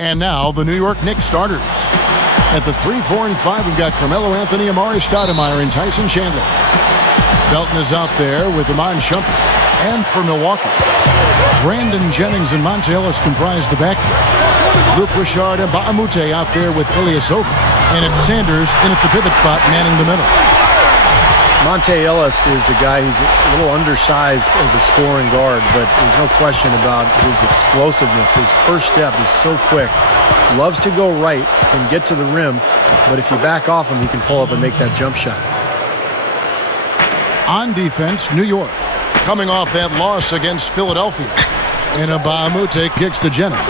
And now the New York Knicks starters. At the 3, 4, and 5, we've got Carmelo Anthony, Amari Stoudemire, and Tyson Chandler. Felton is out there with Iman Shumpert. And for Milwaukee, Brandon Jennings and Monte Ellis comprise the back. Luke Richard and Mbah-a-Moute out there with Ilyasova. And it's Sanders in at the pivot spot, manning the middle. Monte Ellis is a guy who's a little undersized as a scoring guard, but there's no question about his explosiveness. His first step is so quick. Loves to go right and get to the rim, but if you back off him, he can pull up and make that jump shot. On defense, New York, coming off that loss against Philadelphia. And Mbah-a-Moute kicks to Jennings.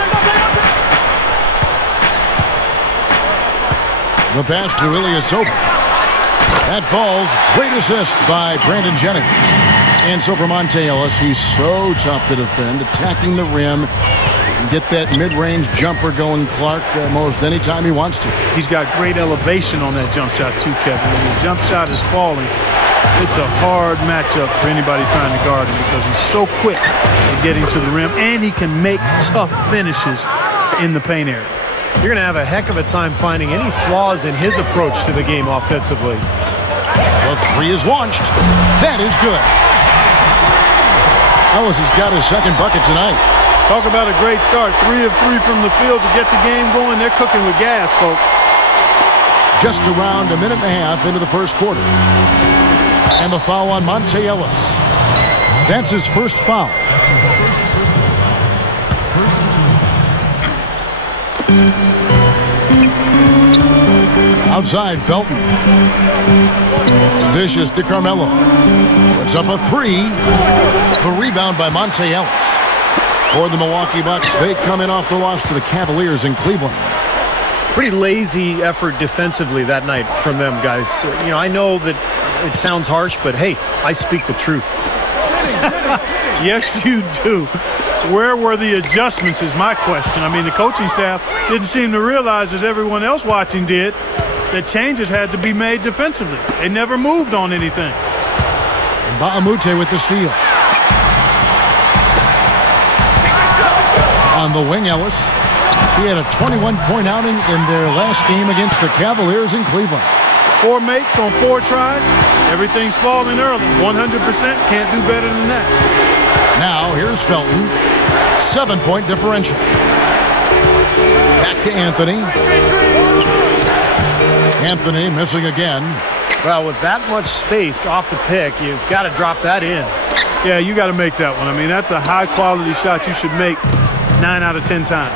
The pass to Ilyasova. That falls. Great assist by Brandon Jennings. And so for Monte Ellis, he's so tough to defend, attacking the rim. Get that mid-range jumper going, Clark, most anytime he wants to. He's got great elevation on that jump shot too, Kevin. When his jump shot is falling, it's a hard matchup for anybody trying to guard him because he's so quick at getting to the rim, and he can make tough finishes in the paint area. You're going to have a heck of a time finding any flaws in his approach to the game offensively. The 3 is launched. That is good. Ellis has got his second bucket tonight. Talk about a great start. 3 of 3 from the field to get the game going. They're cooking with gas, folks. Just around a minute and a half into the first quarter. And the foul on Monte Ellis. That's his first foul. Outside, Felton. Dishes to Carmelo. Puts up a 3. The rebound by Monte Ellis. For the Milwaukee Bucks, they come in off the loss to the Cavaliers in Cleveland. Pretty lazy effort defensively that night from them, guys. You know, I know that it sounds harsh, but hey, I speak the truth. Yes, you do. Where were the adjustments is my question. I mean, the coaching staff didn't seem to realize, as everyone else watching did, that changes had to be made defensively. They never moved on anything. Mbah-a-Moute with the steal. On the wing, Ellis. He had a 21-point outing in their last game against the Cavaliers in Cleveland. 4 makes on 4 tries. Everything's falling early. 100%. Can't do better than that. Now, here's Felton. 7-point differential. Back to Anthony. Anthony missing again. Well, with that much space off the pick, you've got to drop that in. Yeah, you got to make that one. I mean, that's a high-quality shot you should make 9 out of 10 times.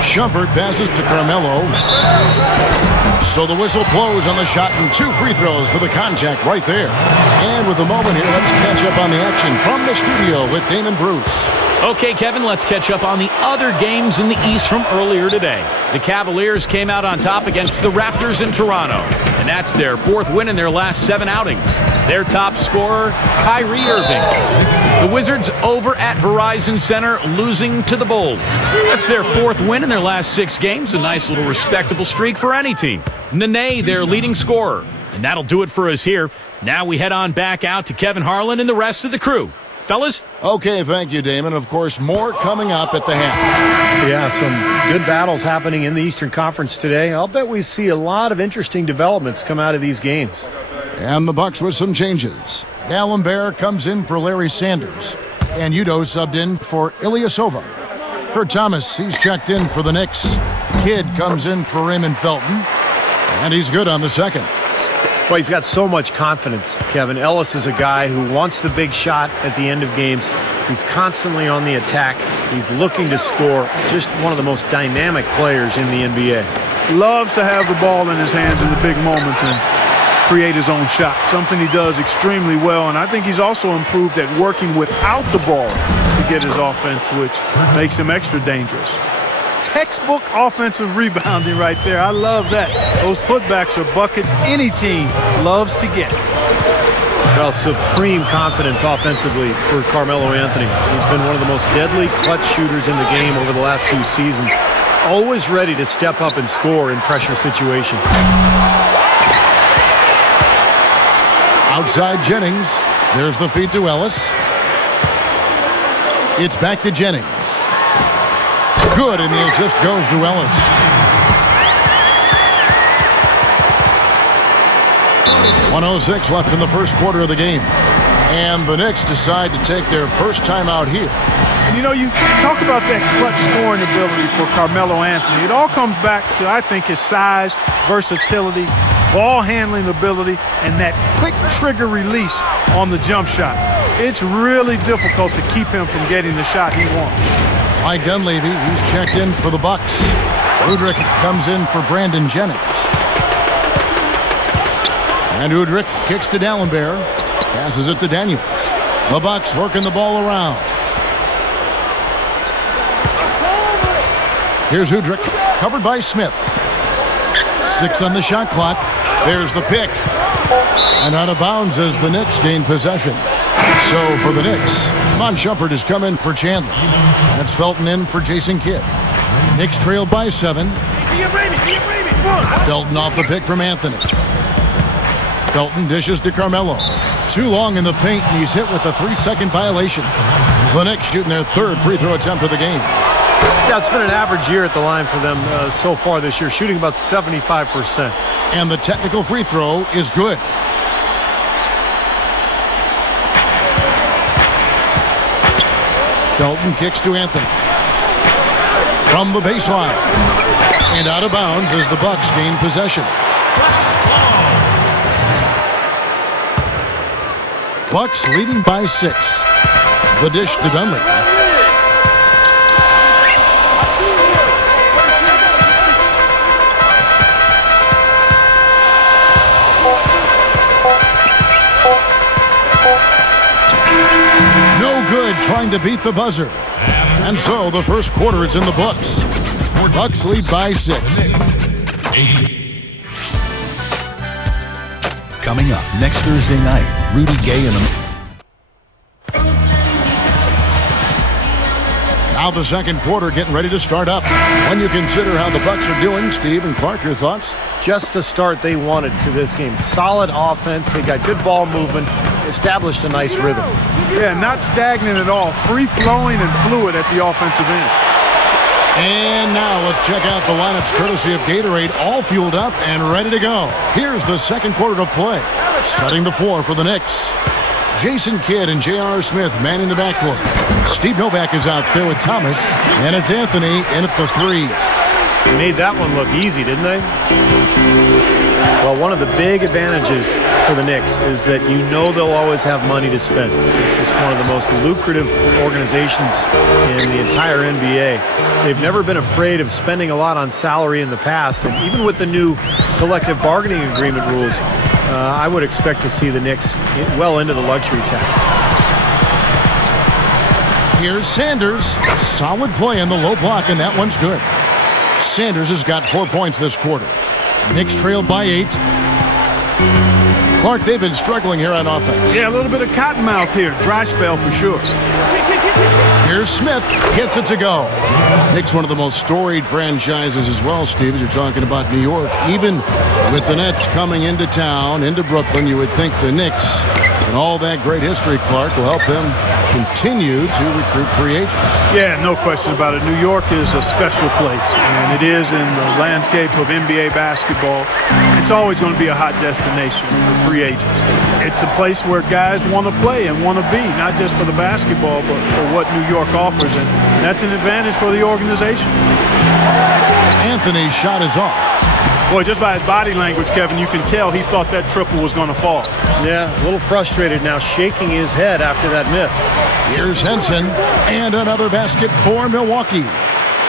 Shumpert passes to Carmelo. So the whistle blows on the shot and 2 free throws for the contact right there. And with a moment here, let's catch up on the action from the studio with Damon Bruce. Okay, Kevin, let's catch up on the other games in the East from earlier today. The Cavaliers came out on top against the Raptors in Toronto, and that's their 4th win in their last 7 outings. Their top scorer, Kyrie Irving. The Wizards over at Verizon Center, losing to the Bulls. That's their 4th win in their last 6 games, a nice little respectable streak for any team. Nene, their leading scorer. And that'll do it for us here. Now we head on back out to Kevin Harlan and the rest of the crew. Fellas? Okay, thank you, Damon. Of course, more coming up at the half. Yeah, some good battles happening in the Eastern Conference today. I'll bet we see a lot of interesting developments come out of these games. And the Bucks with some changes. Dallin Bear comes in for Larry Sanders. And Udo subbed in for Ilyasova. Kurt Thomas, he's checked in for the Knicks. Kidd comes in for Raymond Felton. And he's good on the second. Well, he's got so much confidence, Kevin. Ellis is a guy who wants the big shot at the end of games. He's constantly on the attack. He's looking to score. Just one of the most dynamic players in the NBA. Loves to have the ball in his hands in the big moments and create his own shot. Something he does extremely well. And I think he's also improved at working without the ball to get his offense, which makes him extra dangerous. Textbook offensive rebounding right there. I love that. Those putbacks are buckets any team loves to get. Well, supreme confidence offensively for Carmelo Anthony. He's been one of the most deadly clutch shooters in the game over the last few seasons. Always ready to step up and score in pressure situations. Outside Jennings. There's the feed to Ellis. It's back to Jennings. Good, and the assist goes to Ellis. .106 left in the first quarter of the game. And the Knicks decide to take their first time out here. And you know, you talk about that clutch scoring ability for Carmelo Anthony. It all comes back to, I think, his size, versatility, ball handling ability, and that quick trigger release on the jump shot. It's really difficult to keep him from getting the shot he wants. Mike Dunleavy, who's checked in for the Bucks. Udrich comes in for Brandon Jennings. And Udrich kicks to Dallenberg. Passes it to Daniels. The Bucks working the ball around. Here's Udrich, covered by Smith. 6 on the shot clock. There's the pick. And out of bounds as the Knicks gain possession. So for the Knicks, Mon Shumpert has come in for Chandler. That's Felton in for Jason Kidd. Knicks trailed by 7. Felton off the pick from Anthony. Felton dishes to Carmelo. Too long in the paint, and he's hit with a 3-second violation. The Knicks shooting their 3rd free throw attempt of the game. Yeah, it's been an average year at the line for them so far this year, shooting about 75%. And the technical free throw is good. Felton kicks to Anthony. From the baseline. And out of bounds as the Bucks gain possession. Bucks leading by 6. The dish to Dunleavy. No good trying to beat the buzzer. And so the first quarter is in the books. Bucks lead by 6. Coming up next Thursday night, Rudy Gay and now the second quarter getting ready to start up. When you consider how the Bucks are doing, Steve and Clark, your thoughts? Just the start they wanted to this game. Solid offense. They got good ball movement. Established a nice rhythm. Yeah, not stagnant at all. Free-flowing and fluid at the offensive end. And now let's check out the lineups courtesy of Gatorade, all fueled up and ready to go. Here's the second quarter of play. Setting the floor for the Knicks. Jason Kidd and J.R. Smith manning the backcourt. Steve Novak is out there with Thomas, and it's Anthony in at the 3. They made that one look easy, didn't they? Well, one of the big advantages for the Knicks is that you know they'll always have money to spend. This is one of the most lucrative organizations in the entire NBA. They've never been afraid of spending a lot on salary in the past, and even with the new collective bargaining agreement rules, I would expect to see the Knicks well into the luxury tax. Here's Sanders. Solid play in the low block, and that one's good. Sanders has got 4 points this quarter. Knicks trailed by 8. Clark, they've been struggling here on offense. Yeah, a little bit of cottonmouth here. Dry spell for sure. Here's Smith. Gets it to go. Knicks, one of the most storied franchises as well, Steve, as you're talking about New York. Even with the Nets coming into town, into Brooklyn, you would think the Knicks and all that great history, Clark, will help them continue to recruit free agents. Yeah, no question about it. New York is a special place, and it is in the landscape of NBA basketball. It's always going to be a hot destination for free agents. It's a place where guys want to play and want to be, not just for the basketball, but for what New York offers, and that's an advantage for the organization. Anthony's shot is off. Boy, just by his body language, Kevin, you can tell he thought that triple was going to fall. Yeah, a little frustrated now, shaking his head after that miss. Here's Henson, and another basket for Milwaukee.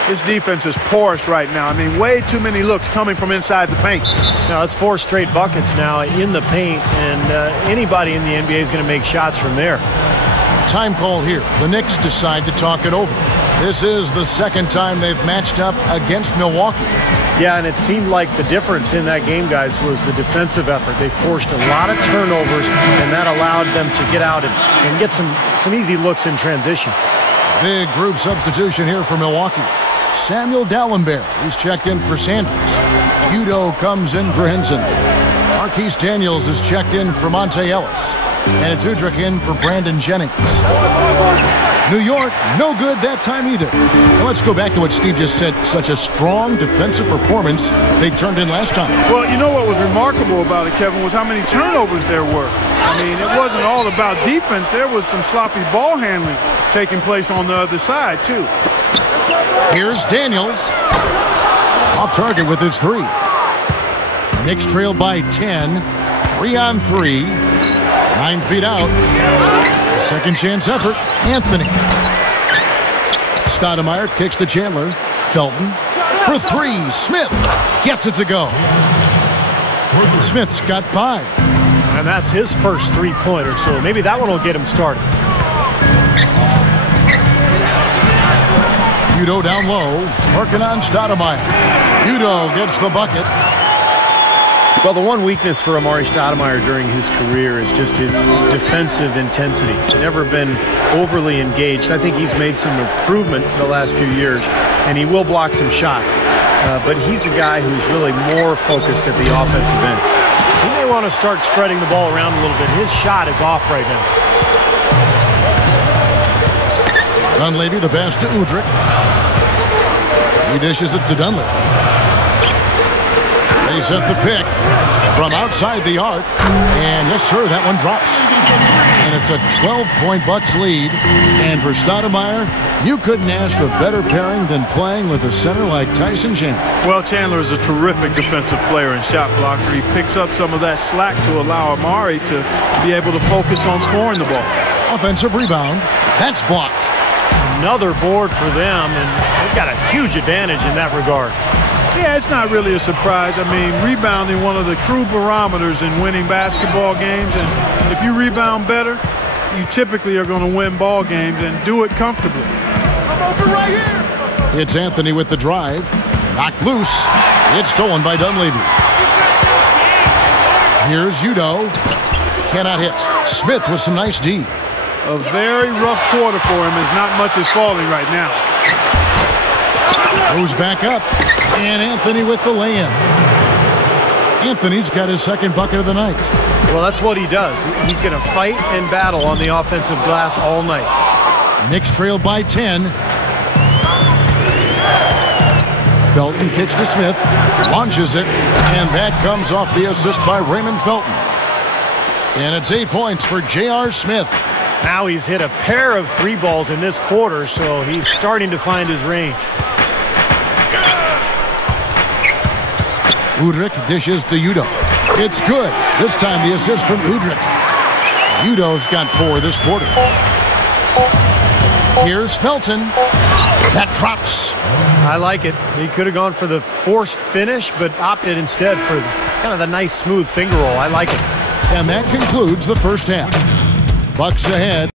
His defense is porous right now. I mean, way too many looks coming from inside the paint. Now, it's 4 straight buckets now in the paint, and anybody in the NBA is going to make shots from there. Time call here. The Knicks decide to talk it over. This is the second time they've matched up against Milwaukee. Yeah, and it seemed like the difference in that game, guys, was the defensive effort. They forced a lot of turnovers, and that allowed them to get out and get some easy looks in transition. Big group substitution here for Milwaukee. Samuel Dallenberg, who's checked in for Sanders. Udo comes in for Henson. Marquise Daniels is checked in for Monte Ellis. And it's Udrich in for Brandon Jennings. New York, no good that time either. Now let's go back to what Steve just said. Such a strong defensive performance they turned in last time. Well, you know what was remarkable about it, Kevin, was how many turnovers there were. I mean, it wasn't all about defense. There was some sloppy ball handling taking place on the other side, too. Here's Daniels. Off target with his three. Knicks trail by 10. 3-on-3. 9 feet out. Second chance effort. Anthony. Stoudemire kicks to Chandler. Felton for three. Smith gets it to go. Smith's got 5. And that's his first three-pointer, so maybe that one will get him started. Udo down low. Working on Stoudemire. Udo gets the bucket. Well, the one weakness for Amari Stoudemire during his career is just his defensive intensity. Never been overly engaged. I think he's made some improvement in the last few years, and he will block some shots. But he's a guy who's really more focused at the offensive end. He may want to start spreading the ball around a little bit. His shot is off right now. Dunleavy, the pass to Udrich. He dishes it to Dunleavy. They set the pick from outside the arc. And yes, sir, that one drops. And it's a 12-point Bucks lead. And for Stoudemire, you couldn't ask for a better pairing than playing with a center like Tyson Chandler. Well, Chandler is a terrific defensive player and shot blocker. He picks up some of that slack to allow Amari to be able to focus on scoring the ball. Offensive rebound. That's blocked. Another board for them, and they've got a huge advantage in that regard. Yeah, it's not really a surprise. I mean, rebounding one of the true barometers in winning basketball games. And if you rebound better, you typically are going to win ball games and do it comfortably. I'm open right here. It's Anthony with the drive. Knocked loose. It's stolen by Dunleavy. Here's Udo. Cannot hit. Smith with some nice D. A very rough quarter for him as not much is falling right now. Goes back up. And Anthony with the lay-in. Anthony's got his second bucket of the night. Well, that's what he does. He's going to fight and battle on the offensive glass all night. Knicks trail by 10. Felton kicks to Smith. Launches it. And that comes off the assist by Raymond Felton. And it's 8 points for J.R. Smith. Now he's hit a pair of three balls in this quarter, so he's starting to find his range. Udrich dishes to Udo. It's good. This time the assist from Udrich. Udo's got 4 this quarter. Here's Felton. That drops. I like it. He could have gone for the forced finish, but opted instead for kind of the nice smooth finger roll. I like it. And that concludes the first half. Bucks ahead.